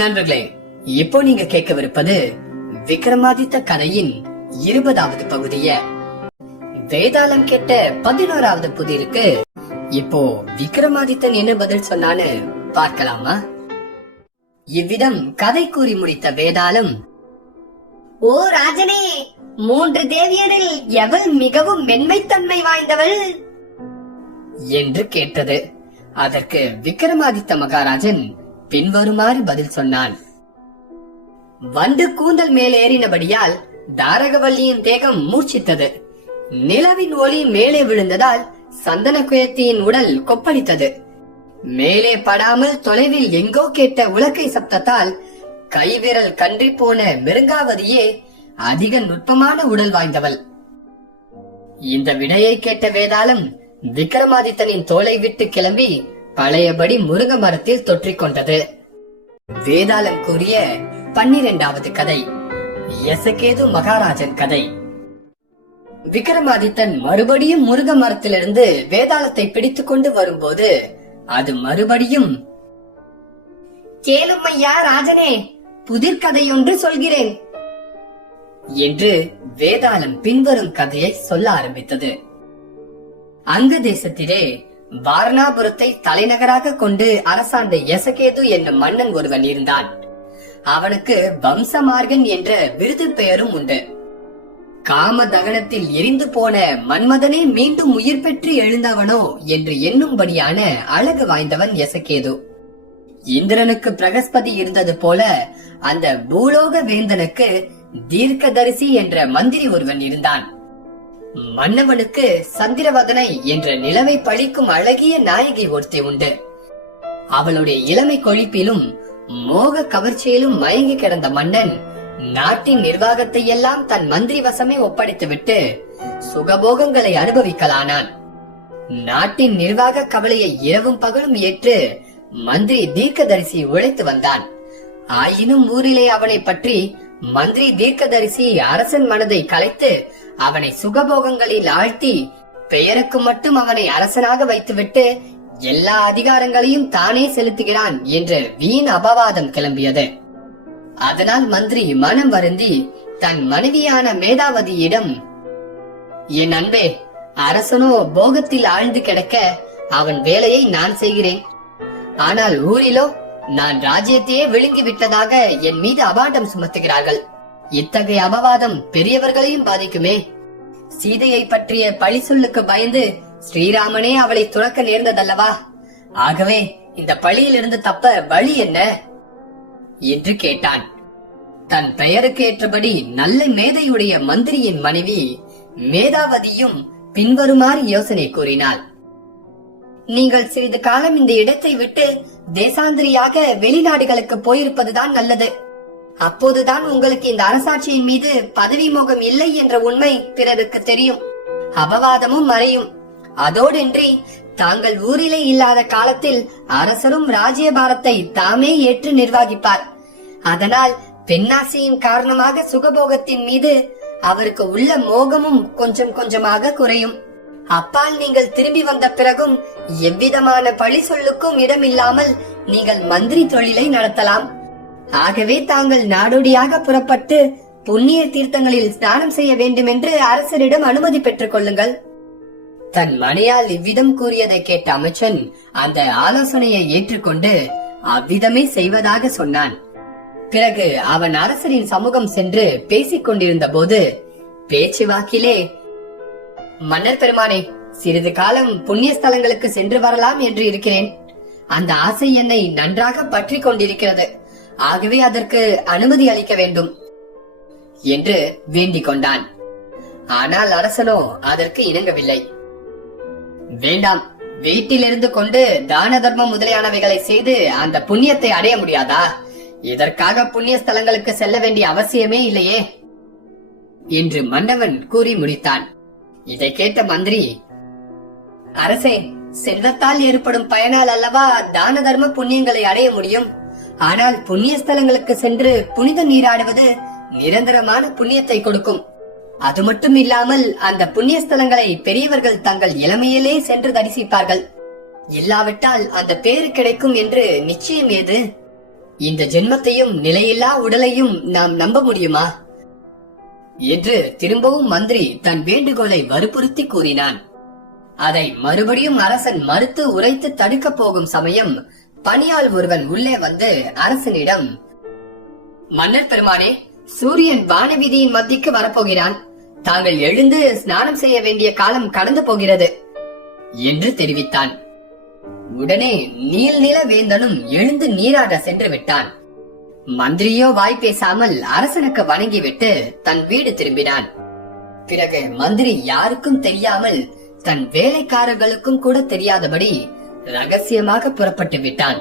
நண்பர்களே, இப்போ நீங்க கேட்கவிருப்பது விக்ரமாதித்த கதையின் 20வது பகுதிய. வேதாளம் கேட்ட 11வது புதிருக்கு இப்போ விக்ரமாதித்தன் என்ன பதில் சொன்னான்னு பார்க்கலாமா? இவ்விதம் கதை கூறி முடித்த வேதாளம், ஓ ராஜனே, 3 தேவியரில் எவள் மிகவும் மென்மைத்தன்மை வாய்ந்தவள் என்று கேட்டது. அதற்கு விக்ரமாதித்த மகாராஜன் பின்வருமாறு பதில் சொன்னான். வண்டு கூந்தல் மேல் ஏறினபடியால் தாரகவல்லியின் தேகம் மூர்ச்சித்தது. நிலவின் ஒளி மேலே விழுந்ததால் சந்தன குயத்தியின் உடல் கொப்பளித்தது. மேலே படாமல் தொலைவில் எங்கோ கேட்ட உலக்கை சப்தத்தால் கைவிரல் கன்றி போன மிருங்காவதியே அதிக நுட்பமான உடல் வாய்ந்தவள். இந்த விடையை கேட்ட வேதாளம் விக்ரமாதித்தனின் தோலை விட்டு கிளம்பி பழையபடி முருங்க மரத்தில் தொற்றிக் கொண்டது. வேதாளம் கூறிய 12வது கதை, எசகேது மகாராஜன் கதை. விக்ரமாதித்தன் மறுபடியும் முருங்க மரத்திலிருந்து வேதாளத்தை பிடித்துக் கொண்டு வரும்போது அது மறுபடியும், கேளும் ஐயா ராஜனே, புதிர் கதையொன்று சொல்கிறேன் என்று வேதாளம் பின்வரும் கதையை சொல்ல ஆரம்பித்தது. அங்க தேசத்திலே வாரணாபுரத்தை தலைநகராக கொண்டு அரசாண்ட எசகேது என்னும் மன்னன் ஒருவன் இருந்தான். அவனுக்கு வம்சமார்கன் என்ற விருது பெயரும் உண்டு. காம தகனத்தில் எரிந்து போன மன்மதனே மீண்டும் உயிர் பெற்று எழுந்தவனோ என்று எண்ணும்படியான அழகு வாய்ந்தவன் எசகேது. இந்திரனுக்கு பிரகஸ்பதி இருந்தது போல அந்த பூலோக வேந்தனுக்கு தீர்க்கதரிசி என்ற மந்திரி ஒருவன் இருந்தான். மன்னவனுக்கு சந்திரவதனை என்ற நிலவை பழிக்கும் அழகிய நாயகி ஒருத்தி உண்டு. அவளுடைய இளமை கொழிப்பிலும் மோக கவர்ச்சியிலும் மயங்கி கிடந்த மன்னன் நாட்டின் நிர்வாகத்தை எல்லாம் தன் மந்திரி வசமே ஒப்படைத்துவிட்டு சுகபோகங்களை அனுபவிக்கலானான். நாட்டின் நிர்வாக கவலையை இரவும் பகலும் ஏற்று மந்திரி தீர்க்கதரிசி உழைத்து வந்தான். ஆயினும் ஊரிலே அவனை பற்றி மந்திரி தீர்க்கதரிசி அரசன் மனதை கலைத்து அவனை சுகபோகங்களில் ஆழ்த்தி பெயருக்கு மட்டும் அவனை அரசனாக வைத்துவிட்டு எல்லா அதிகாரங்களையும் தானே செலுத்துகிறான் என்ற வீண் அபவாதம் கிளம்பியது. அதனால் மந்திரி மனம் வருந்தி தன் மனைவியான மேதாவதியிடம், என் அன்பே, அரசனோ போகத்தில் ஆழ்ந்து கிடக்க அவன் வேலையை நான் செய்கிறேன். ஆனால் ஊரிலோ நான் ராஜ்யத்தையே விழுங்கி விட்டதாக என் மீது அபாண்டம் சுமத்துகிறார்கள். இத்தகைய அபவாதம் பெரியவர்களையும் பாதிக்குமே. சீதையை பற்றிய பழி சொல்லுக்கு பயந்து ஸ்ரீராமனே அவளை துறக்க நேர்ந்ததல்லவா? ஆகவே இந்த பழியிலிருந்து தப்ப வழி என்ன என்று கேட்டான். தன் பெயருக்கு ஏற்றபடி நல்ல மேதையுடைய மந்திரியின் மனைவி மேதாவதியும் பின்வருமாறு யோசனை கூறினாள். நீங்கள் சிறிது காலம் இந்த இடத்தை விட்டு தேசாந்திரியாக வெளிநாடுகளுக்கு போயிருப்பதுதான் நல்லது. அப்போதுதான் உங்களுக்கு இந்த அரசாட்சியின் மீது பதவி மோகம் இல்லை என்ற உண்மை பிறருக்கு தெரியும், அபவாதமும் மறையும். அதோடின்றி தாங்கள் ஊரிலே இல்லாத காலத்தில் அரசரும் ராஜ்யபாரத்தை தாமே ஏற்று நிர்வகிப்பார். அதனால் பெண்ணாசையின் காரணமாக சுகபோகத்தின் மீது அவருக்கு உள்ள மோகமும் கொஞ்சம் கொஞ்சமாக குறையும். அப்பால் நீங்கள் திரும்பி வந்த பிறகும் எவ்விதமான பழி சொல்லுக்கும் இடமில்லாமல் நீங்கள் மந்திரி தொழிலை நடத்தலாம். ஆகவே தாங்கள் நாடோடியாக புறப்பட்டு புண்ணிய தீர்த்தங்களில் ஸ்நானம் செய்ய வேண்டும் என்று அரசரிடம் அனுமதி பெற்றுக் கொள்ளுங்கள். தன் மனையால் இவ்விதம் கூறியதை கேட்ட அமைச்சன் அந்த ஆலோசனையை ஏற்றுக்கொண்டு அவ்விதமே செய்வதாக சொன்னான். பிறகு அவன் அரசரின் சமூகம் சென்று பேசிக் கொண்டிருந்த போது பேச்சு வாக்கிலே, மன்னர் பெருமானே, சிறிது காலம் புண்ணிய ஸ்தலங்களுக்கு சென்று வரலாம் என்று இருக்கிறேன். அந்த ஆசை என்னை நன்றாக பற்றி கொண்டிருக்கிறது. ஆகவே அதற்கு அனுமதி அளிக்க வேண்டும் என்று வேண்டிக் கொண்டான். ஆனால் அரசனோ அதற்கு இணங்கவில்லை. வேண்டாம், வீட்டிலிருந்து கொண்டு தான தர்மம் முதலியானவைகளை செய்து அந்த புண்ணியத்தை அடைய முடியாதா? இதற்காக புண்ணிய ஸ்தலங்களுக்கு செல்ல வேண்டிய அவசியமே இல்லையே என்று மன்னவன் கூறி முடித்தான். இதை கேட்ட மந்திரி, அரசே, செல்வத்தால் ஏற்படும் பயனால் அல்லவா தான தர்ம புண்ணியங்களை அடைய முடியும். ஆனால் புண்ணிய ஸ்தலங்களுக்கு சென்று புனித நீராடுவது நிரந்தரமான புண்ணியத்தை கொடுக்கும். அது மட்டும் இல்லாமல் அந்த புண்ணிய ஸ்தலங்களை பெரியவர்கள் தங்கள் இளமையிலே சென்று தரிசிப்பார்கள். இல்லாவிட்டால் அந்த பேரு கிடைக்கும் என்று நிச்சயம் ஏது இந்த ஜென்மத்தையும் நிலையில்லா உடலையும் நாம் நம்ப முடியுமா என்று திரும்பவும் மந்திரி தன் வேண்டுகோளை வற்புறுத்தி கூறினான். அதை மறுபடியும் அரசன் மறுத்து உரைத்து தடுக்கப் போகும் சமயம் பணியாள் ஒருவன் உள்ளே வந்து அரசனிடம், மன்னர் பெருமானே, சூரியன் வானவீதியின் மத்திக்கு வரப்போகிறான். தாங்கள் எழுந்து ஸ்நானம் செய்ய வேண்டிய காலம் கடந்து போகிறது என்று தெரிவித்தான். உடனே நீல வேந்தனும் எழுந்து நீராட சென்று விட்டான். மந்திரியோ வாய் பேசாமல் அரசனுக்கு வணங்கிவிட்டு தன் வீடு திரும்பினான். பிறகு மந்திரி யாருக்கும் தெரியாமல், தன் வேலைக்காரர்களுக்கும் கூட தெரியாதபடி ரகசியமாக புறப்பட்டு விட்டான்.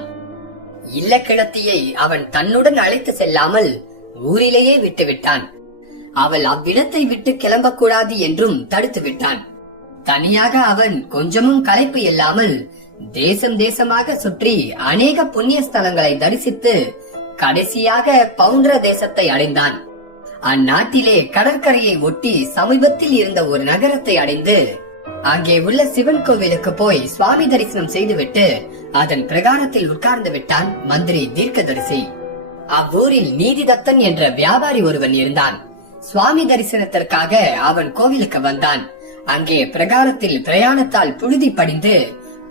இல்ல கிழத்தியை அவன் தன்னுடன் அழைத்து செல்லாமல் ஊரிலேயே விட்டு விட்டான். அவள் அவ்விடத்தை விட்டு கிளம்பக்கூடாது என்றும் தடுத்து விட்டான். தனியாக அவன் கொஞ்சமும் களைப்பு இல்லாமல் தேசம் தேசமாக சுற்றி அநேக புண்ணிய ஸ்தலங்களை தரிசித்து கடைசியாக பவுண்டர தேசத்தை அடைந்தான். அந்நாட்டிலே கடற்கரையை ஒட்டி சமீபத்தில் இருந்த ஒரு நகரத்தை அடைந்து அங்கே உள்ள சிவன் கோவிலுக்கு போய் சுவாமி தரிசனம் செய்துவிட்டு அதன் பிரகாரத்தில் உட்கார்ந்து விட்டான் மந்திரி தீர்க்கதரிசி. அவ்வூரில் நீதிதத்தன் என்ற வியாபாரி ஒருவன் இருந்தான். சுவாமி தரிசனத்திற்காக அவன் கோவிலுக்கு வந்தான். அங்கே பிரகாரத்தில் பிரயாணத்தால் புழுதி படிந்து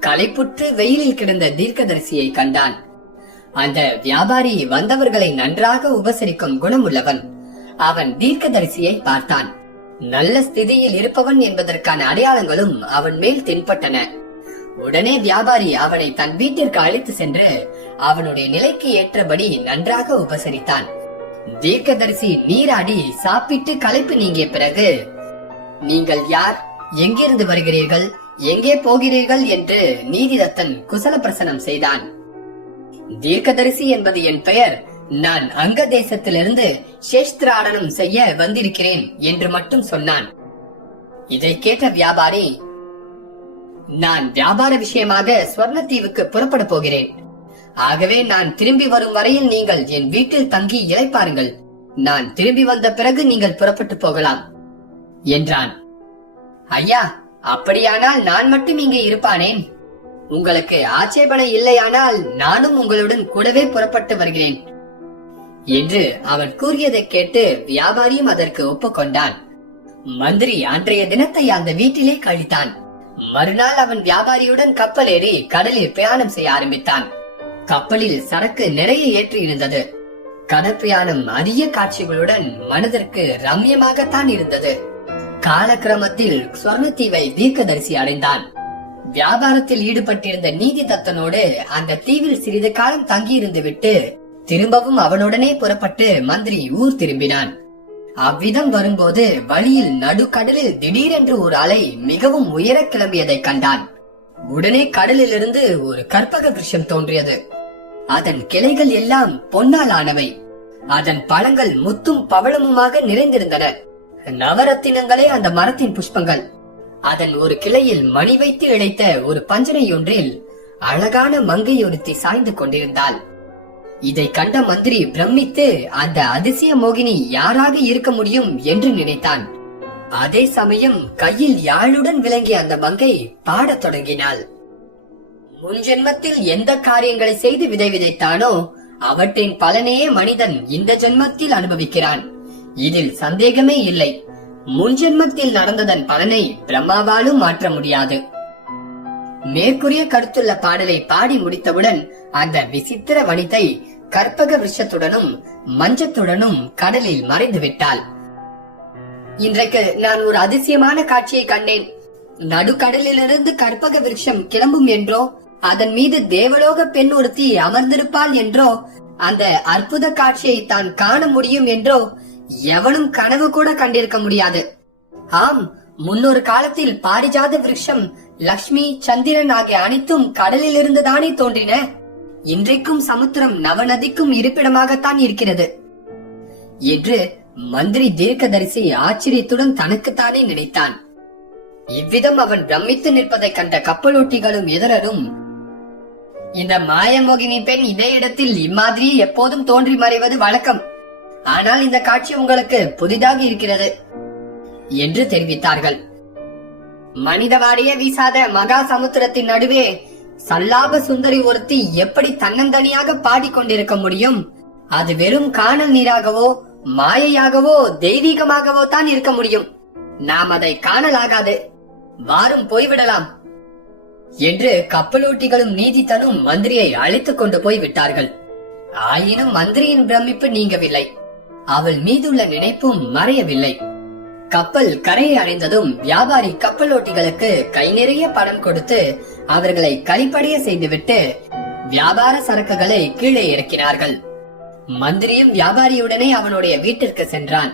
களைப்புற்று வெயிலில் கிடந்த தீர்க்கதரிசியை கண்டான். அந்த வியாபாரி வந்தவர்களை நன்றாக உபசரிக்கும் குணமுள்ளவன். அவன் தீர்க்கதரிசியை பார்த்தான். நல்ல ஸ்திதியில் இருப்பவன் என்பதற்கான அடையாளங்களும் அவன் மேல் தென்பட்டன. உடனே வியாபாரி அவனை தன் வீட்டிற்கு அழைத்து சென்று அவனுடைய நிலைக்கு ஏற்றபடி நன்றாக உபசரித்தான். தீர்க்கதரிசி நீராடி சாப்பிட்டு களைப்பு நீங்கிய பிறகு, நீங்கள் யார், எங்கிருந்து வருகிறீர்கள், எங்கே போகிறீர்கள் என்று நீதிதத்தன் குசல பிரசனம் செய்தான். தீர்க்கதரிசி என்பது என் பெயர். நான் அங்க தேசத்திலிருந்து சேஷ்திராடனம் செய்ய வந்திருக்கிறேன் என்று மட்டும் சொன்னான். இதை கேட்ட வியாபாரி, நான் வியாபார விஷயமாக ஸ்வர்ணத்தீவுக்கு புறப்பட போகிறேன். ஆகவே நான் திரும்பி வரும் வரையில் நீங்கள் என் வீட்டில் தங்கி இளைப்பாருங்கள். நான் திரும்பி வந்த பிறகு நீங்கள் புறப்பட்டு போகலாம் என்றான். ஐயா, அப்படியானால் நான் மட்டும் இங்கே இருப்பானேன்? உங்களுக்கு ஆட்சேபனை இல்லையானால் நானும் உங்களுடன் கூடவே புறப்பட்டு வருகிறேன் என்று அவன் கூறியதை கேட்டு வியாபாரியும் அதற்கு ஒப்புக்கொண்டான். மந்திரி அன்றைய தினத்தை அந்த வீட்டிலே கழித்தான். மறுநாள் அவன் வியாபாரியுடன் கப்பல் ஏறி கடலில் பிரயாணம் செய்ய ஆரம்பித்தான். கப்பலில் சரக்கு நிறைய ஏற்றி இருந்தது. கடற்பிரயாணம் அரிய காட்சிகளுடன் மனதிற்கு ரம்யமாகத்தான் இருந்தது. காலக்கிரமத்தில் ஸ்வர்ணத்தீவை தீர்க்கதரிசி அடைந்தான். வியாபாரத்தில் ஈடுபட்டிருந்த நீதி தத்தனோடு அந்த தீவில் சிறிது காலம் தங்கியிருந்து விட்டு திரும்பவும் அவனுடனே புறப்பட்டு மந்திரி ஊர் திரும்பினான். அவ்விதம் வரும்போது வழியில் நடுக்கடலில் திடீரென்று ஒரு அலை மிகவும் உயர கிளம்பியதை கண்டான். உடனே கடலிலிருந்து ஒரு கற்பக விருஷம் தோன்றியது. அதன் கிளைகள் எல்லாம் பொன்னால் ஆனவை. அதன் பழங்கள் முத்தும் பவளமுமாக நிறைந்திருந்தன. நவரத்தினங்களே அந்த மரத்தின் புஷ்பங்கள். அதன் ஒரு கிளையில் மணி வைத்து இழைத்த ஒரு பஞ்சனை ஒன்றில் அழகான மங்கை ஒருத்தி சாய்ந்து கொண்டிருந்தாள். இதை கண்ட மந்திரி பிரமித்து அந்த அதிசய மோகினி யாராக இருக்க முடியும் என்று நினைத்தான். அதே சமயம் கையில் யாழுடன் விளங்கிய அந்த மங்கை பாடத் தொடங்கினாள். முன்ஜென்மத்தில் எந்த காரியங்களை செய்து விதை விதைத்தானோ அவற்றின் பலனையே மனிதன் இந்த ஜென்மத்தில் அனுபவிக்கிறான். இதில் சந்தேகமே இல்லை. முன்ஜென்மத்தில் நடந்ததன் பலனை பிரம்மாவாலும் மாற்ற முடியாது. மேற்கூறிய கருத்துள்ள பாடலை பாடி முடித்தவுடன் அந்த விசித்திர வனிதை கற்பக விருஷத்துடனும் மஞ்சத்துடனும் கடலில் மறைந்து விட்டாள். இன்றைக்கு நான் ஒரு அதிசயமான காட்சியை கண்டேன். நடுக்கடலிலிருந்து கற்பக விருஷம் கிளம்பும் என்றோ, அதன் மீது தேவலோக பெண் ஒருத்தி அமர்ந்திருப்பாள் என்றோ, அந்த அற்புத காட்சியை தான் காண முடியும் என்றோ எவனும் கனவு கூட கண்டிருக்க முடியாது. ஆம், முன்னொரு காலத்தில் பாரிஜாத விருஷம், லக்ஷ்மி, சந்திரன் ஆகிய அனைத்தும் கடலில் இருந்துதானே தோன்றின. இன்றைக்கும் சமுத்திரம் நவநதிக்கும் இருப்பிடமாகத்தான் இருக்கிறது என்று மந்திரி தீர்க்கதரிசி ஆச்சரியத்துடன் தனக்குத்தானே நினைத்தான். இவ்விதம் அவன் பிரமித்து நிற்பதை கண்ட கப்பலோட்டிகளும் இதரரும், இந்த மாயமோகினி பெண் இதே இடத்தில் இம்மாதிரி எப்போதும் தோன்றி மறைவது வழக்கம். ஆனால் இந்த காட்சி உங்களுக்கு புதிதாக இருக்கிறது என்று தெரிவித்தார்கள். மனித வாடிய வீசாத மகா சமுத்திரத்தின் நடுவே சல்லாப சுந்தரி ஒருத்தி எப்படி தன்னந்தனியாக பாடிக்கொண்டிருக்க முடியும்? அது வெறும் காணல் நீராகவோ மாயையாகவோ தெய்வீகமாகவோ தான் இருக்க முடியும். நாம் அதை காணலாகாது. வாரும் போய்விடலாம் என்று கப்பலோட்டிகளும் நீதித்தனும் மந்திரியை அழைத்துக் கொண்டு போய் விட்டார்கள். ஆயினும் மந்திரியின் பிரமிப்பு நீங்கவில்லை. அவள் மீதுள்ள நினைப்பும் மறையவில்லை. கப்பல் கரையை அடைந்ததும் வியாபாரி கப்பலோட்டிகளுக்கு கை நிறைய பணம் கொடுத்து அவர்களை கழிப்படைய செய்துவிட்டு வியாபார சரக்குகளை கீழே இறக்கினார்கள். மந்திரியும் வியாபாரியுடனே அவனுடைய வீட்டிற்கு சென்றான்.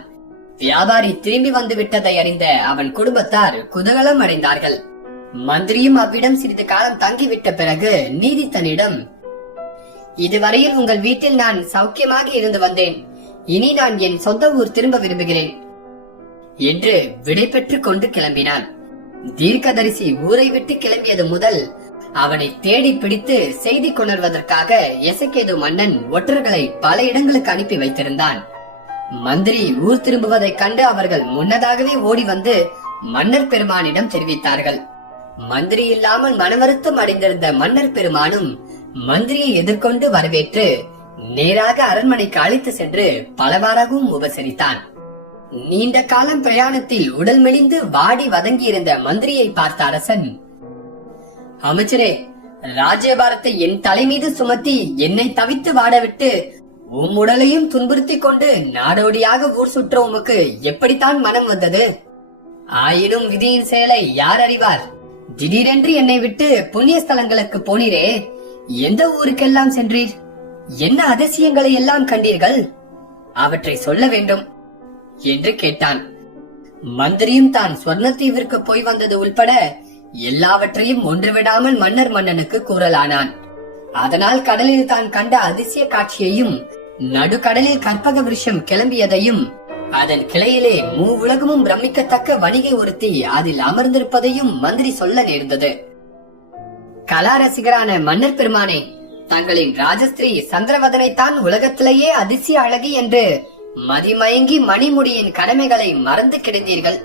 வியாபாரி திரும்பி வந்து விட்டதை அறிந்த அவன் குடும்பத்தார் குதூகலம் அடைந்தார்கள். மந்திரியும் அவ்விடம் சிறிது காலம் தங்கிவிட்ட பிறகு நீதித்தனிடம், இதுவரையில் உங்கள் வீட்டில் நான் சௌக்கியமாக இருந்து வந்தேன். இனி நான் என் சொந்த ஊர் திரும்ப விரும்புகிறேன் என்று விடை பெற்றுக் கொண்டு கிளம்பினான். தீர்க்கதரிசி ஊரை விட்டு கிளம்பியது முதல் அவனை தேடி பிடித்து செய்தி கொணர்வதற்காக எசக்கேது மன்னன் ஒற்றர்களை பல இடங்களுக்கு அனுப்பி வைத்திருந்தான். மந்திரி ஊர் திரும்புவதைக் கண்டு அவர்கள் முன்னதாகவே ஓடி வந்து மன்னர் பெருமானிடம் தெரிவித்தார்கள். மந்திரி இல்லாமல் மனவருத்தம் அடைந்திருந்த மன்னர் பெருமானும் மந்திரியை எதிர்கொண்டு வரவேற்று நேராக அரண்மனைக்கு அழைத்து சென்று பலவாறாகவும் உபசரித்தான். நீண்ட காலம் பிரயாணத்தில் உடல் மெலிந்து வாடி வதங்கியிருந்த மந்திரியை பார்த்த அரசன், அமைச்சரே, ராஜ்யபாரத்தை என் தலை மீது சுமத்தி என்னை தவித்து வாடவிட்டு உம் உடலையும் துன்புறுத்திக் கொண்டு நாடோடியாக ஊர் சுற்ற உமக்கு எப்படித்தான் மனம் வந்தது? ஆயினும் விதியின் செயலை யார் அறிவார்? திடீரென்று என்னை விட்டு புண்ணிய ஸ்தலங்களுக்கு போனீரே, எந்த ஊருக்கெல்லாம் சென்றீர்? என்ன அதிசயங்களை எல்லாம் கண்டீர்கள்? அவற்றை சொல்ல வேண்டும் என்று கேட்டான். மந்திரியும் தான் ஸ்வர்ணத்தீவிற்கு போய் வந்தது உள்பட எல்லாவற்றையும் ஒன்றுவிடாமல் மன்னனுக்கு கூறலானான். அதனால் கடலில் தான் கண்ட அதிசய காட்சியையும், நடுக்கடலில் கற்பக விருஷம் கிளம்பியதையும், அதன் கிளையிலே மூவுலகமும் பிரமிக்கத்தக்க வணிகை ஒருத்தி அதில் அமர்ந்திருப்பதையும் மந்திரி சொல்ல நேர்ந்தது. கலாரசிகரான மன்னர் பெருமானே, தங்களின் ராஜஸ்திரீ சந்திரவதனைத்தான் உலகத்திலேயே அதிசய அழகி என்று மதிமயங்கி மணிமுடியின் கடமைகளை மறந்து கிடந்தீர்கள்.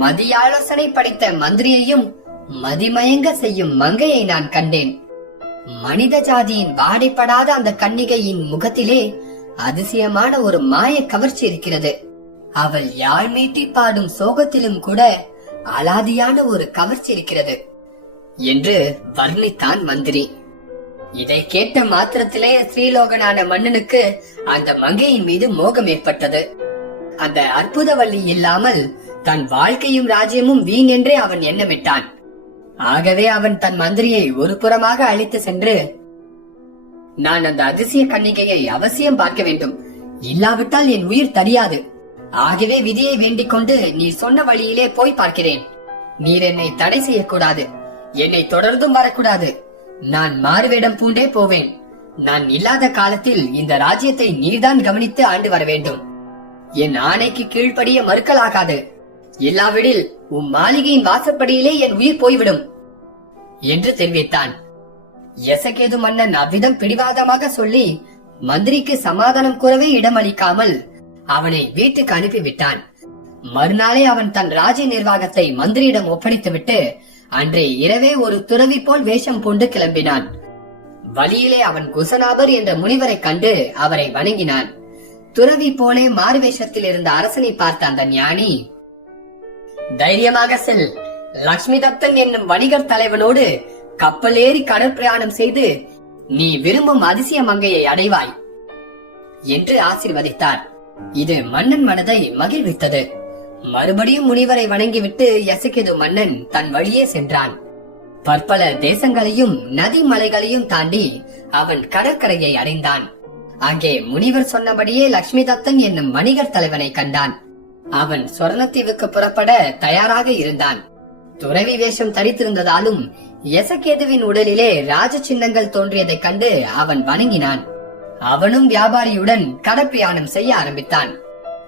மதியாலோசனை படித்த மந்திரியையும் மதிமயங்க செய்யும் மங்கையை நான் கண்டேன். மனித ஜாதியின் வாடைப்படாத அந்த கன்னிகையின் முகத்திலே அதிசயமான ஒரு மாய கவர்ச்சி இருக்கிறது. அவள் யாழ் மீட்டி பாடும் சோகத்திலும் கூட அலாதியான ஒரு கவர்ச்சி இருக்கிறது என்று வர்ணித்தான் மந்திரி. இதை கேட்ட மாத்திரத்திலே ஸ்ரீலோகனான மன்னனுக்கு அந்த மங்கையின் மீது மோகம் ஏற்பட்டது. அந்த அற்புதவள்ளி இல்லாமல் தன் வாழ்க்கையும் ராஜ்யமும் வீண் என்றே அவன் எண்ணமிட்டான். ஆகவே அவன் தன் மந்திரியை ஒரு புறமாக அழைத்து சென்று, நான் அந்த அதிசய கன்னிகையை அவசியம் பார்க்க வேண்டும், இல்லாவிட்டால் என் உயிர் தரியாது. ஆகவே விதியை வேண்டிக் கொண்டு நீர் சொன்ன வழியிலே போய் பார்க்கிறேன். நீர் என்னை தடை செய்யக்கூடாது, என்னை தொடர்ந்தும் வரக்கூடாது. நான் மாறுவேடம் பூண்டே போவேன். நான் இல்லாத காலத்தில் இந்த ராஜ்யத்தை நீர்தான் கவனித்து ஆண்டு வர வேண்டும். என் ஆணைக்கு கீழ்ப்படிய மறுக்கலாகாது. இல்லாவிடில் உம் மாளிகையின் வாசற்படியிலே என் உயிர் போய்விடும் என்று தெரிவித்தான். எசக்கேது மன்னன் அவ்விதம் பிடிவாதமாக சொல்லி மந்திரிக்கு சமாதானம் கூறவே இடமளிக்காமல் அவனை வீட்டுக்கு அனுப்பிவிட்டான். மறுநாளே அவன் தன் ராஜ்ய நிர்வாகத்தை மந்திரியிடம் ஒப்படைத்துவிட்டு அன்றே இரவே ஒரு துறவி போல் வேஷம் பூண்டு கிளம்பினான். வழியிலே அவன் குசனாபர் என்ற முனிவரை கண்டு அவரை வணங்கினான். துறவி போலே மாறுவேஷத்தில் இருந்த அரசனை பார்த்த அந்த ஞானி, தைரியமாக செல், லட்சுமி தத்தன் என்னும் வணிகர் தலைவனோடு கப்பல் ஏறி கடற்பிரயாணம் செய்து நீ விரும்பும் அதிசய மங்கையை அடைவாய் என்று ஆசீர்வதித்தார். இது மன்னன் மனதை மகிழ்வித்தது. மறுபடியும் முனிவரை வணங்கிவிட்டு எசக்கேது மன்னன் தன் வழியே சென்றான். பற்பல தேசங்களையும் நதி மலைகளையும் தாண்டி அவன் கடற்கரையை அடைந்தான். அங்கே முனிவர் சொன்னபடியே லட்சுமி தத்தன் என்னும் வணிகர் தலைவனை கண்டான். அவன் சொர்ணத்தீவுக்கு புறப்பட தயாராக இருந்தான். துறவி வேஷம் தரித்திருந்ததாலும் எசக்கேதுவின் உடலிலே ராஜ சின்னங்கள் தோன்றியதைக் கண்டு அவன் வணங்கினான். அவனும் வியாபாரியுடன் கடற்பிரயாணம் செய்ய ஆரம்பித்தான்.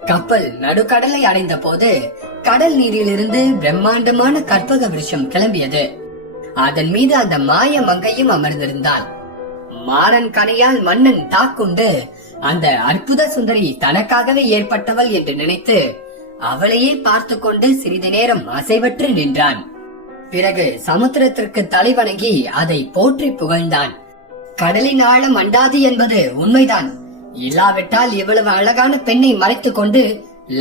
கப்பல் நடுக்கடலை அடைந்த போது கடல் நீரிலிருந்து பிரம்மாண்டமான கற்பக விருஷம் கிளம்பியது. அதன் மீது அந்த மாய மங்கையும் அமர்ந்திருந்தான். மாறன் கனையால் மன்னன் தாக்குண்டு அந்த அற்புத சுந்தரி தனக்காகவே ஏற்பட்டவள் என்று நினைத்து அவளையே பார்த்து கொண்டு சிறிது நேரம் அசைவற்று நின்றான். பிறகு சமுத்திரத்திற்கு தலைவணங்கி அதை போற்றி புகழ்ந்தான். கடலின் ஆழம் அண்டாது என்பது உண்மைதான். இல்லாவிட்டால் இவ்வளவு அழகான பெண்ணை மறைத்துக் கொண்டு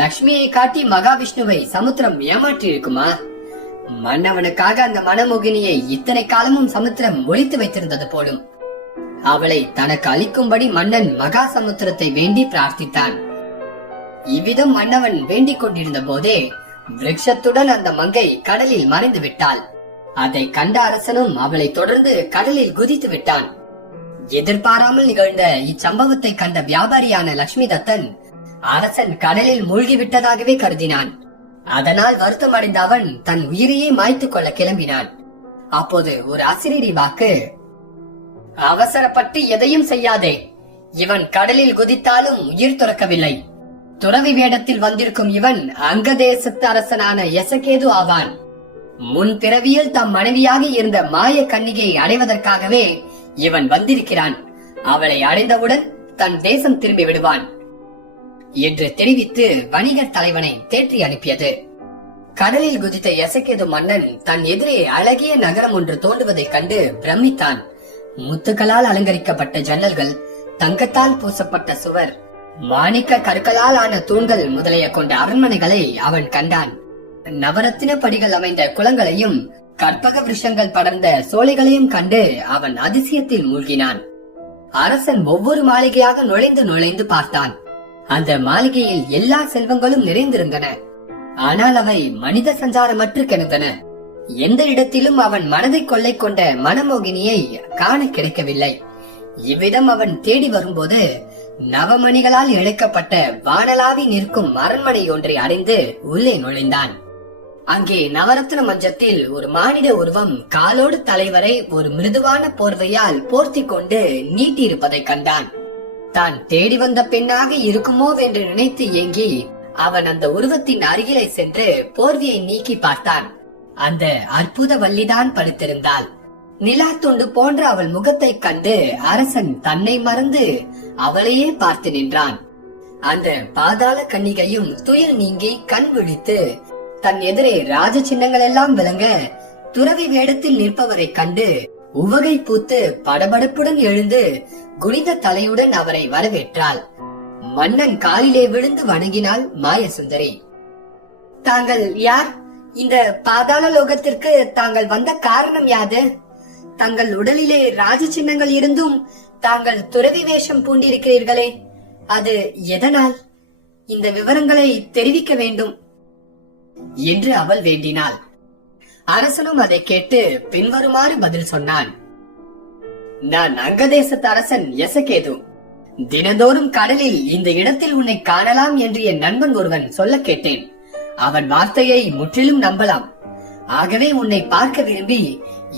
லக்ஷ்மியை காட்டி மகாவிஷ்ணுவை சமுத்திரம் ஏமாற்றி இருக்குமா? மன்னவனுக்காக அந்த மனமோகினியை இத்தனை காலமும் சமுத்திரம் ஒளித்து வைத்திருந்தது போலும். அவளை தனக்கு அளிக்கும்படி மன்னன் மகா சமுத்திரத்தை வேண்டி பிரார்த்தித்தான். இவ்விதம் மன்னவன் வேண்டிக் கொண்டிருந்த போதே விருட்சத்துடன் அந்த மங்கை கடலில் மறைந்து விட்டாள். அதை கண்ட அரசனும் அவளை தொடர்ந்து கடலில் குதித்து விட்டான். எதிர்பாராமல் நிகழ்ந்த இச்சம்பவத்தை கண்ட வியாபாரியான லட்சுமி தத்தன் அரசன் கடலில் மூழ்கி விட்டதாகவே கருதினான். அதனால் வருத்தம் அடைந்த அவன் தன் உயிரையே மாய்த்துக் கொள்ள கிளம்பினான். அப்போது ஒரு அசிரீரி வாக்கு, அவசரப்பட்டு எதையும் செய்யாதே. இவன் கடலில் குதித்தாலும் உயிர் துறக்கவில்லை. துறவி வேடத்தில் வந்திருக்கும் இவன் அங்க தேசத்து அரசனான எசகேது ஆவான். முன் பிறவியில் தம் மனைவியாக இருந்த மாய கன்னிகையை அடைவதற்காகவே இவன் வந்திருக்கிறான். அவளை அடைந்தவுடன் தன் தேசம் திரும்பி விடுவான் என்று தெரிவித்து வணிகர் தலைவனை தேற்றி அனுப்பியது. கடலில் குதித்த எசகேது மன்னன் தன் எதிரே அழகிய நகரம் ஒன்று தோன்றுவதைக் கண்டு பிரமித்தான். முத்துக்களால் அலங்கரிக்கப்பட்ட ஜன்னல்கள், தங்கத்தால் பூசப்பட்ட சுவர், மாணிக்க கற்களால் ஆன தூண்கள் முதலிய கொண்ட அரண்மனைகளை அவன் கண்டான். நவரத்தின படிகள் அமைந்த குளங்களையும் கற்பக விருஷங்கள் படர்ந்த சோலைகளையும் கண்டு அவன் அதிசயத்தில் மூழ்கினான். அரசன் ஒவ்வொரு மாளிகையாக நுழைந்து நுழைந்து பார்த்தான். அந்த மாளிகையில் எல்லா செல்வங்களும் நிறைந்திருந்தன. ஆனால் அவை மனித சஞ்சாரமற்று கிடந்தன. எந்த இடத்திலும் அவன் மனதை கொள்ளை கொண்ட மனமோகினியை காண கிடைக்கவில்லை. இவ்விதம் அவன் தேடி வரும்போது நவமணிகளால் இழைக்கப்பட்ட வானலாவி நிற்கும் அரண்மனை ஒன்றை அடைந்து உள்ளே நுழைந்தான். அங்கே நவரத்ன மஞ்சத்தில் ஒரு மானிட உருவம் காலோடு தலைவரை ஒரு மிருதுவான போர்வையால் போர்த்தி கொண்டு நீட்டியிருப்பதை கண்டான். தான் தேடி வந்த பெண்ணாக இருக்குமோ என்று நினைத்து ஏங்கி அவன் அந்த உருவத்தின் அருகிலே சென்று போர்வையை நீக்கி பார்த்தான். அந்த அற்புத வள்ளிதான் படுத்திருந்தாள். நிலா துண்டு போன்ற அவள் முகத்தை கண்டு அரசன் தன்னை மறந்து அவளையே பார்த்து நின்றான். அந்த பாதாள கன்னிகையும் துயில் நீங்கி கண் விழித்து தன் எதிரே ராஜ சின்னங்கள் எல்லாம் விளங்க துறவி வேடத்தில் நிற்பவரை கண்டு உவகை பூத்து படபடப்புடன் எழுந்து குனிந்த தலையுடன் அவரை வரவேற்றாள். மன்னன் காலிலே விழுந்து வணங்கினாள் மாயசுந்தரி. தாங்கள் யார்? இந்த பாதாள லோகத்திற்கு தாங்கள் வந்த காரணம் யாது? தங்கள் உடலிலே ராஜ சின்னங்கள் இருந்தும் தாங்கள் துறவி வேஷம் பூண்டிருக்கிறீர்களே, அது எதனால்? இந்த விவரங்களை தெரிவிக்க வேண்டும் என்று அவள் வேண்டினாள். அரசனும் அதை கேட்டு பின்வருமாறு பதில் சொன்னான். நான் அங்கதேசத்து அரசன் எசகேது. தினந்தோறும் கடலில் இந்த இடத்தில் உன்னை காணலாம் என்று என் நண்பன் ஒருவன் சொல்ல கேட்டேன். அவன் வார்த்தையை முற்றிலும் நம்பலாம். ஆகவே உன்னை பார்க்க விரும்பி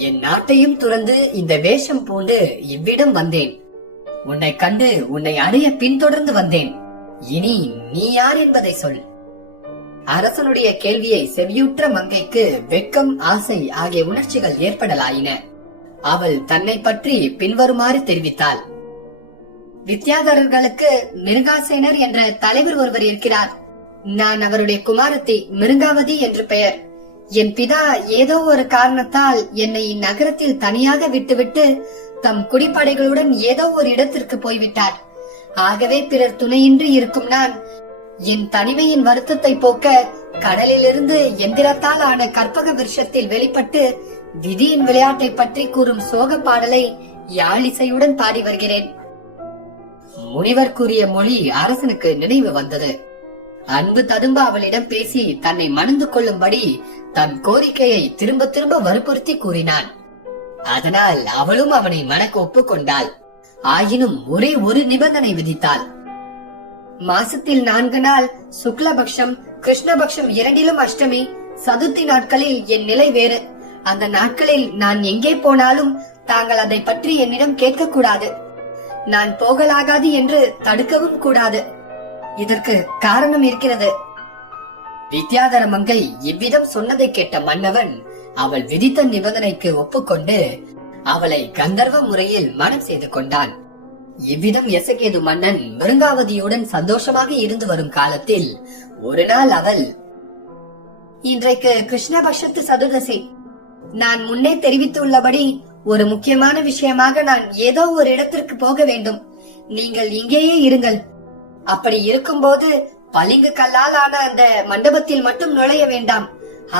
என் நாட்டையும் துறந்து இந்த வேஷம் பூண்டு இவ்விடம் வந்தேன். உன்னை கண்டு உன்னை அடைய பின்தொடர்ந்து வந்தேன். இனி நீ யார் என்பதை சொல். அரசனுடைய கேள்வியை செவியுற்ற மங்கைக்கு வெட்கம், ஆசை ஆகிய உணர்ச்சிகள் ஏற்படலாயின. அவள் தன்னை பற்றி பின்வருமாறு தெரிவித்தாள். வித்யாதரர்களுக்கு மிருகாசேனர் என்ற தலைவர் ஒருவர் இருக்கிறார். நான் அவருடைய குமாரத்தி, மிருங்காவதி என்று பெயர். என் பிதா ஏதோ ஒரு காரணத்தால் என்னை இந்நகரத்தில் தனியாக விட்டுவிட்டு தம் குடிப்படைகளுடன் ஏதோ ஒரு இடத்திற்கு போய்விட்டார். ஆகவே பிறர் துணையின்றி இருக்கும் நான் என் தனிமையின் வருத்தத்தை போக்க கடலிலிருந்து எந்திரத்தால் ஆன கற்பக விருஷத்தில் வெளிப்பட்டு விதியின் விளையாட்டை பற்றி கூறும் சோக பாடலை யாழிசையுடன் பாடி வருகிறேன். முனிவர் கூறிய மொழி அரசனுக்கு நினைவு வந்தது. அன்பு ததும்ப அவளிடம் பேசி தன்னை மணந்து கொள்ளும்படி தன் கோரிக்கையை திரும்ப திரும்ப வற்புறுத்தி கூறினான். அதனால் அவளும் அவனை மணக்க ஒப்புக்கொண்டாள். ஆயினும் ஒரே ஒரு நிபந்தனை விதித்தாள். மாசத்தில் 4 நாள் சுக்லபக்ஷம், கிருஷ்ணபக்ஷம் இரண்டிலும் அஷ்டமி, சதுர்த்தி நாட்களில் என் நிலை வேறு. அந்த நாட்களில் நான் எங்கே போனாலும் தாங்கள் அதை பற்றி என்னிடம் கேட்க கூடாது. நான் போகலாகாது என்று தடுக்கவும் கூடாது. இதற்கு காரணம் இருக்கிறது. வித்யாதர மங்கை இவ்விதம் சொன்னதை கேட்ட மன்னவன் அவள் விதித்த நிபந்தனைக்கு ஒப்புக்கொண்டு அவளை கந்தர்வ முறையில் மனம் செய்து கொண்டான். இவ்விதம் எசகேது மன்னன் மிருங்காவதியுடன் சந்தோஷமாக இருந்து வரும் காலத்தில் ஒரு நாள் அவள், இன்றைக்கு கிருஷ்ணபக்ஷத்து சதுர்தசி, நான் முன்னே தெரிவித்துள்ளபடி ஒரு முக்கியமான விஷயமாக நான் ஏதோ ஒரு இடத்திற்கு போக வேண்டும். நீங்கள் இங்கேயே இருங்கள். அப்படி இருக்கும்போது பளிங்கு கல்லால் ஆன அந்த மண்டபத்தில் மட்டும் நுழைய வேண்டாம்.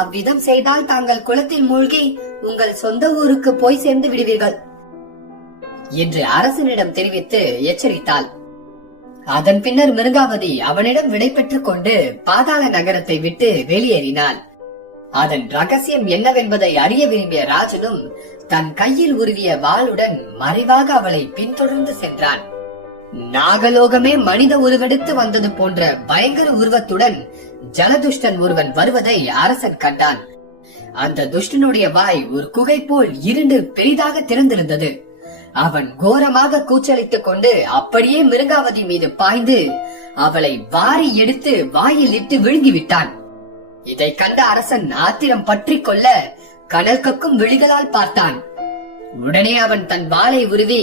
அவ்விதம் செய்தால் தாங்கள் குளத்தில் மூழ்கி உங்கள் சொந்த ஊருக்கு போய் சேர்ந்து விடுவீர்கள் என்று அரசனிடம் தெரிவித்து எச்சரித்தாள். அதன் பின்னர் மிருகாவதி அவனிடம் விடை பெற்றுக் கொண்டு பாதாள நகரத்தை விட்டு வெளியேறினாள். அதன் ரகசியம் என்னவென்பதை அறிய விரும்பிய ராஜனும் தன் கையில் உருவிய வாளுடன் மறைவாக அவளை பின்தொடர்ந்து சென்றான். நாகலோகமே மனித உருவெடுத்து வந்தது போன்ற பயங்கர உருவத்துடன் ஜலதுஷ்டன் ஒருவன் வருவதை அரசன் கண்டான். அந்த துஷ்டனுடைய வாய் ஒரு குகை போல் இருண்டு பெரிதாக திறந்திருந்தது. அவன் கோரமாக கூச்சலிட்டுக் கொண்டு அப்படியே மிருகாவதி மீது பாய்ந்து அவளை வாரி எடுத்து வாயில் இட்டு விழுங்கிவிட்டான். இதை கண்ட அரசன் ஆத்திரம் பற்றி கொள்ள கனல் கக்கும் விழிகளால் பார்த்தான். உடனே அவன் தன் வாளை உருவி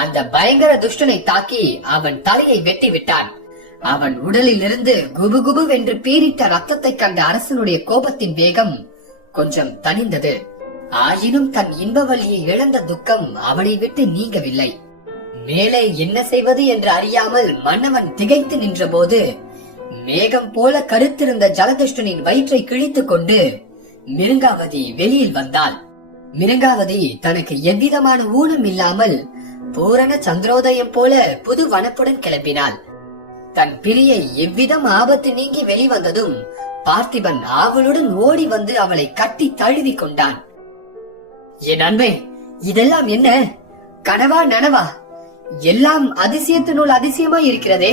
அந்த பயங்கர துஷ்டனை தாக்கி அவன் தலையை வெட்டி விட்டான். அவன் உடலில் இருந்து குபுகுபு வென்று பீரிட்ட ரத்தத்தை கண்ட அரசனுடைய கோபத்தின் வேகம் கொஞ்சம் தணிந்தது. ஆயினும் தன் இன்ப வழியை இழந்த துக்கம் அவனை விட்டு நீங்கவில்லை. மேலே என்ன செய்வது என்று அறியாமல் மன்னவன் திகைத்து நின்ற போது மேகம் போல கருத்திருந்த ஜலதுஷ்டனின் வயிற்றை கிழித்துக் கொண்டு மிருங்காவதி வெளியில் வந்தாள். மிருங்காவதி தனக்கு எவ்விதமான ஊனம் இல்லாமல் பூரண சந்திரோதயம் போல புது வனப்புடன் கிளம்பினாள். தன் பிரியை எவ்விதம் ஆபத்து நீங்கி வெளிவந்ததும் பார்த்திபன் ஆவலுடன் ஓடி வந்து அவளை கட்டி தழுவி கொண்டான். என் அன்பே, இதெல்லாம் என்ன? கனவா நனவா? எல்லாம் அதிசயத்தினுள் அதிசயமாய் இருக்கிறதே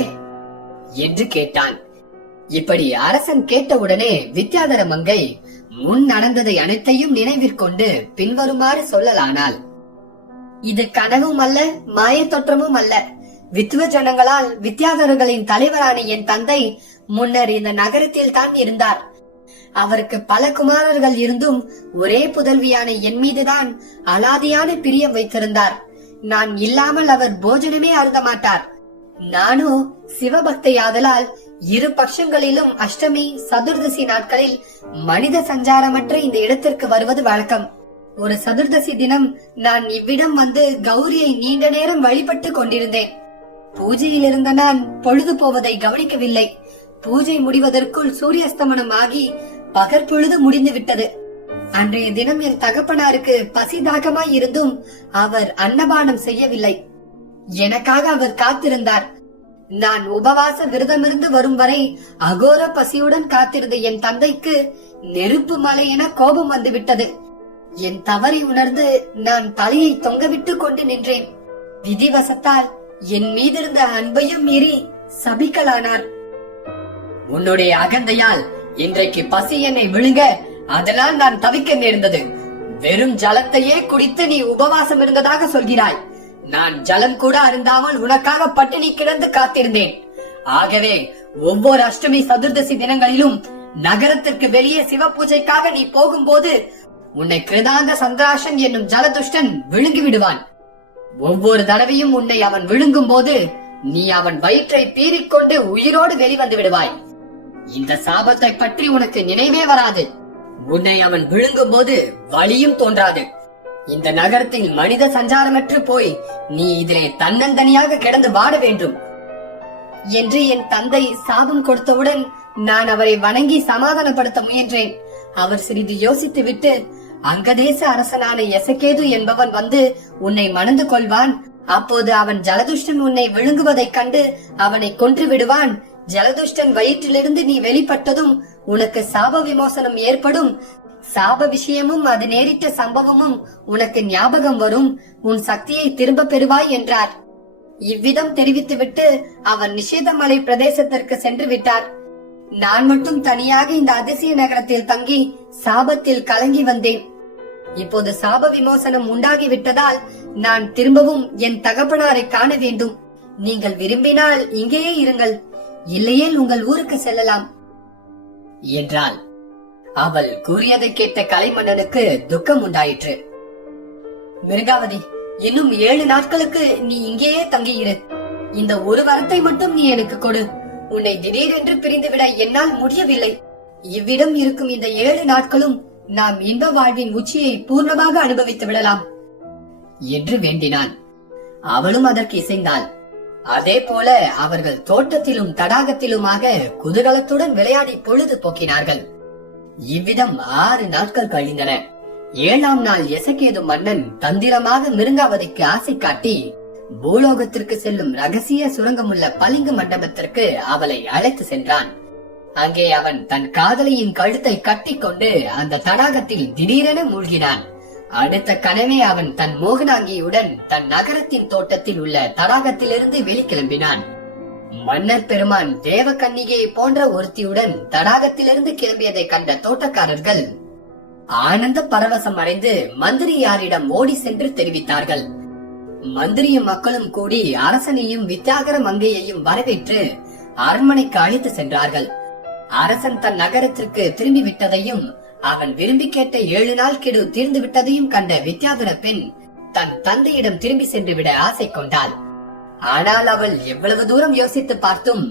என்று கேட்டான். இப்படி அரசன் கேட்டவுடனே வித்யாதர மங்கை முன் நடந்ததை அனைத்தையும் நினைவிற்கொண்டு பின்வருமாறு சொல்லலானாள். இது கனவும் அல்ல, மாய தோற்றமும் அல்ல. வித்துவ ஜனங்களால் வித்யாதரர்களின் தலைவரான என் தந்தை முன்னர் இந்த நகரத்தில் தான் இருந்தார். அவருக்கு பல குமாரர்கள் இருந்தும் ஒரே புதல்வியான என் மீதுதான் அலாதியான பிரியம் வைத்திருந்தார். நான் இல்லாமல் அவர் போஜனமே அருந்த மாட்டார். நானோ சிவபக்தையாதலால் இரு பட்சங்களிலும் அஷ்டமி சதுர்தசி நாட்களில் மனித சஞ்சாரமற்ற இந்த இடத்திற்கு வருவது வழக்கம். ஒரு சதுர்தசி தினம் நான் இவ்விடம் வந்து கௌரியை நீண்ட நேரம் வழிபட்டு கொண்டிருந்தேன். பூஜையில் இருந்த நான் பொழுது போவதை கவனிக்கவில்லை. பூஜை முடிவதற்குள் சூரியஸ்தமனம் ஆகி பகற்பொழுது முடிந்து விட்டது. அன்றைய தினம் என் தகப்பனாருக்கு பசிதாகமாய் இருந்தும் அவர் அன்னபானம் செய்யவில்லை. எனக்காக அவர் காத்திருந்தார். நான் உபவாச விரதமிருந்து வரும் வரை அகோர பசியுடன் காத்திருந்த என் தந்தைக்கு நெருப்பு மலை என கோபம் வந்துவிட்டது. என் தவறை உணர்ந்து நான் தலையை தொங்கவிட்டு கொண்டு நின்றேன். விதிவசத்தால் என் மீதிருந்த அன்பையும் மீறி சபிக்கலானார். உன்னுடைய அகந்தையால் இன்றைக்கு பசி என்னை விழுங்க, அதனால் நான் தவிக்க நேர்ந்தது. வெறும் ஜலத்தையே குடித்து நீ உபவாசம் இருந்ததாக சொல்கிறாய். நான் ஜலம் கூட அருந்தாமல் உனக்காக பட்டினி கிடந்து காத்திருந்தேன். ஆகவே ஒவ்வொரு அஷ்டமி சதுர்தசி தினங்களிலும் நகரத்திற்கு வெளியே சிவ பூஜைக்காக நீ போகும்போது உன்னை கிருதாந்த சந்திராசன் என்னும் ஜலதுஷ்டன் விழுங்கி விடுவான். ஒவ்வொரு தடவையும் உன்னை அவன் விழுங்கும் போது நீ அவன் வயிற்றை பீறிக்கொண்டு உயிரோடு வெளிவந்து விடுவாய். இந்த சாபத்தை பற்றி உனக்கு நினைவே வராது. உன்னை அவன் விழுங்கும் போது வலியும் தோன்றாது. இந்த நகரத்தில் மனித சஞ்சாரமற்று போய் நீ இதிலே தன்னந்தனியாக கிடந்து வாட வேண்டும் என்று என் தந்தை சாபம் கொடுத்தவுடன் நான் அவரை வணங்கி சமாதானப்படுத்த முயன்றேன். அவர் சிறிது யோசித்து விட்டு, அங்கதேச அரசனான எசகேது என்பவன் வந்து உன்னை மணந்து கொள்வான். அப்போது அவன் ஜலதுஷ்டன் உன்னை விழுங்குவதைக் கண்டு அவனை கொன்று விடுவான். ஜலதுஷ்டன் வயிற்றிலிருந்து நீ வெளிப்பட்டதும் உனக்கு சாப விமோசனம் ஏற்படும். சாப விஷயமும் அது நேரிட்ட சம்பவமும் உனக்கு ஞாபகம் வரும். உன் சக்தியை திரும்ப பெறுவாய் என்றார். இவ்விதம் தெரிவித்துவிட்டு அவர் நிஷேதமலை பிரதேசத்திற்கு சென்று விட்டார். நான் மட்டும் தனியாக இந்த அதிசய நகரத்தில் தங்கி சாபத்தில் கலங்கி வந்தேன். இப்போது சாப விமோசனம் உண்டாகிவிட்டதால் நான் திரும்பவும் என் தகப்பனாரை காண வேண்டும். நீங்கள் விரும்பினால் இங்கேயே இருங்கள், இல்லையேல் உங்கள் ஊருக்கு செல்லலாம் என்றாள். அவள் கூறியதை கேட்ட கலைமன்னனுக்கு துக்கம் உண்டாயிற்று. மிருகாவதி, இன்னும் 7 நாட்களுக்கு நீ இங்கேயே தங்கியிரு. இந்த ஒரு வரத்தை மட்டும் நீ எனக்கு கொடு. உன்னை திடீரென்று பிரிந்துவிட என்னால் முடியவில்லை. இவ்விடம் இருக்கும் இந்த 7 நாட்களும் நாம் இன்ப வாழ்வின் உச்சியை பூர்ணமாக அனுபவித்து விடலாம் என்று வேண்டினான். அவளும் அதற்கு இசைந்தாள். அதே போல அவர்கள் தோட்டத்திலும் தடாகத்திலுமாக குதூகலத்துடன் விளையாடி பொழுது போக்கினார்கள். இவ்விதம் 6 நாட்கள் கழிந்தன. 7ஆம் நாள் எசகேது மன்னன் தந்திரமாக மிருங்காவதிக்கு ஆசை காட்டி பூலோகத்திற்கு செல்லும் ரகசிய சுரங்கமுள்ள பளிங்கு மண்டபத்திற்கு அவளை அழைத்து சென்றான். அங்கே அவன் தன் காதலியின் கழுத்தை கட்டிக்கொண்டு அந்த தடாகத்தில் திடீரென மூழ்கினான். அடுத்த கனவே அவன் தன் மோகனாங்கியுடன் தன் நகரத்தின் தோட்டத்தில் உள்ள தடாகத்திலிருந்து வெளிக்கிளம்பினான். மன்னர் பெருமான் தேவ கன்னிகையை போன்ற ஒருத்தியுடன் தடாகத்திலிருந்து கிளம்பியதை கண்ட தோட்டக்காரர்கள் ஆனந்த பரவசம் அடைந்து மந்திரியாரிடம் ஓடி சென்று தெரிவித்தார்கள். மந்திரியும் மக்களும் கூடி அரசனையும் வித்யாகர மங்கையையும் வரவேற்று அரண்மனைக்கு அழைத்து சென்றார்கள். அரசன் தன் நகரத்திற்கு திரும்பி விட்டதையும் அவன் விரும்பி கேட்ட 7 நாள் கெடு தீர்ந்து விட்டதையும் கண்ட வித்யாதர பெண் தன் தந்தையிடம் திரும்பி சென்று விட ஆசை கொண்டாள். ஆனால் அவள் எவ்வளவு தூரம் யோசித்து பார்த்தும்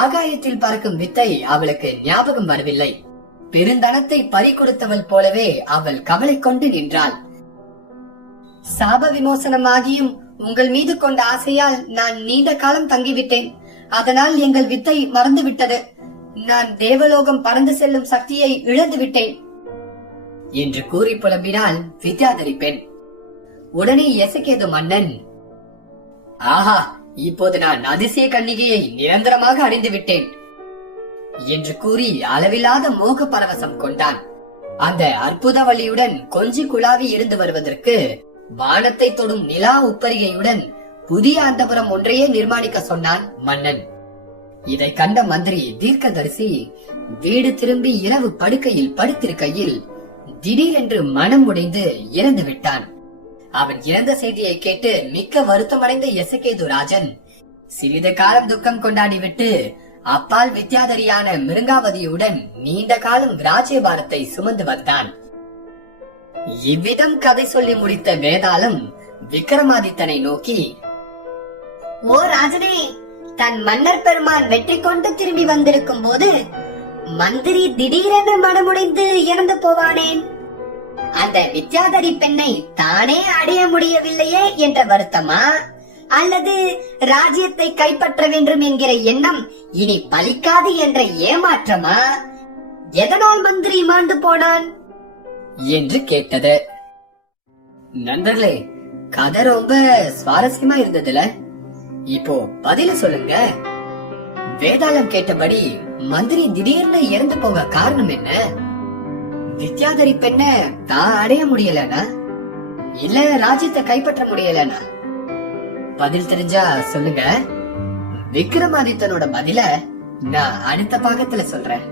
ஆகாயத்தில் பறக்கும் வித்தை அவளுக்கு ஞாபகம் வரவில்லை. பெருந்தனத்தை பறி கொடுத்தவள் போலவே அவள் கவலை கொண்டு நின்றாள். சாப விமோசனமாகியும் உங்கள் மீது கொண்ட ஆசையால் நான் நீண்ட காலம் தங்கிவிட்டேன். அதனால் எங்கள் வித்தை மறந்து விட்டது. நான் தேவலோகம் பறந்து செல்லும் சக்தியை இழந்து விட்டேன் என்று கூறி புலம்பினாள் வித்யாதரி பெண். உடனே எசகேது மன்னன், ஆஹா, இப்போது நான் அதிசய கன்னிகையை நிரந்தரமாக அடைந்து விட்டேன் என்று கூறி அளவில்லாத மோக பரவசம் கொண்டான். அந்த அற்புத வழியுடன் கொஞ்சி குழாவி இருந்து வருவதற்கு வானத்தை தொடும் நிலா உப்பரிகையுடன் புதிய அந்தபுரம் ஒன்றையே நிர்மாணிக்க சொன்னான் மன்னன். இதை கண்ட மந்திரி தீர்க்கதரிசி வீடு திரும்பி இரவு படுக்கையில் படுத்திருக்கையில் திடீரென்று மனம் உடைந்து இறந்து விட்டான். அவன் இறந்த செய்தியை கேட்டு மிக்க வருத்தமடைந்த எசகேது ராஜன் சிறிது காலம் துக்கம் கொண்டாடிவிட்டு அப்பால் வித்யாதரியான மிருங்காவதியுடன் நீண்ட காலம் ராஜ்யபாரத்தை சுமந்து வந்தான். இவ்விதம் கதை சொல்லி முடித்த வேதாளம் விக்ரமாதித்தனை நோக்கி, ஓ ராஜனே, தன் மன்னர் பெருமான் வெற்றி கொண்டு திரும்பி வந்திருக்கும் போது மந்திரி திடீரென மனமுடைந்து இறந்து போவானேன்? அந்த வித்யாதரி பெண்ணை தானே அடைய முடியவில்லையே என்ற வருத்தமா, அல்லது ராஜ்யத்தை கைப்பற்ற வேண்டும் என்கிற எண்ணம் இனி பலிக்காது என்ற ஏமாற்றமா? எதனால் மந்திரி மாண்டு போனான் என்று கேட்டது. நண்பர்களே, கதை ரொம்ப சுவாரஸ்யமா இருந்ததுல. இப்போ பதில சொல்லுங்க. வேதாளம் கேட்டபடி மந்திரி திடீர்னு இறந்து போக காரணம் என்ன? வித்யாதரி பெண்ண தான் அடைய முடியலனா, இல்ல ராஜ்யத்தை கைப்பற்ற முடியலனா? பதில் தெரிஞ்சா சொல்லுங்க. விக்ரமாதித்தனோட பதில நான் அடுத்த பாகத்துல சொல்றேன்.